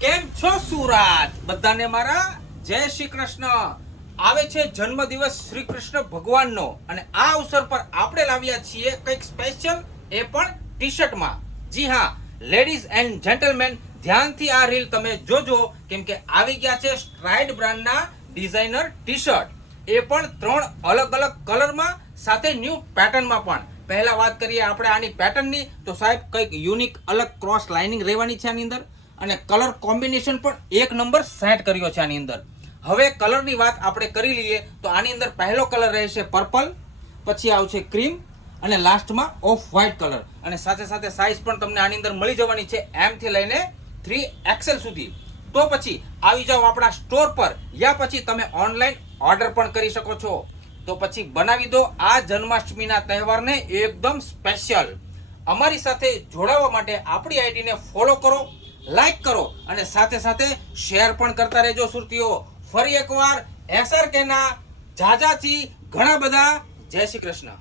કેમ છો સુરત? બધાને મારા જય શ્રી કૃષ્ણ. આવે છે જન્મદિવસ શ્રી કૃષ્ણ ભગવાનનો અને આ અવસર પર આપણે લાવ્યા છીએ કંઈક સ્પેશિયલ, એ પણ ટી શર્ટમાં. જી હા, લેડીઝ એન્ડ જેન્ટલમેન, ધ્યાનથી આ રીલ તમે જોજો, કેમ કે આવી ગયા છે સ્ટ્રાઇડ બ્રાન્ડના ડિઝાઇનર ટી શર્ટ, એ પણ 3 અલગ અલગ કલરમાં સાથે ન્યૂ પેટર્નમાં પણ. પહેલા વાત કરીએ આપણે આની પેટર્નની, તો સાહેબ કંઈક યુનિક અલગ ક્રોસ લાઇનિંગ રહેવાની છે આની અંદર અને કલર કોમ્બિનેશન પણ એક નંબર સેટ કર્યો છે આની અંદર. હવે કલરની વાત આપણે કરી લઈએ તો આની અંદર પહેલો કલર રહેશે પર્પલ, પછી આવશે ક્રીમ અને લાસ્ટમાં ઓફ વ્હાઇટ કલર. અને સાથે સાથે સાઇઝ પણ તમને આની અંદર મળી જવાની છે M થી લઈને 3XL સુધી. તો પછી આવી જાઓ આપણા સ્ટોર પર, યા પછી તમે ઓનલાઈન ઓર્ડર પણ કરી શકો છો. તો પછી બનાવી દો આ જન્માષ્ટમીના તહેવારને એકદમ સ્પેશિયલ. અમારી સાથે જોડાવા માટે આપણી આઈડીને ફોલો કરો, લાઈક કરો અને સાથે સાથે શેર પણ કરતા રહેજો સુરતીઓ. ફરી એકવાર SRK ના જાજાથી ઘણા બધા જય શ્રી કૃષ્ણ.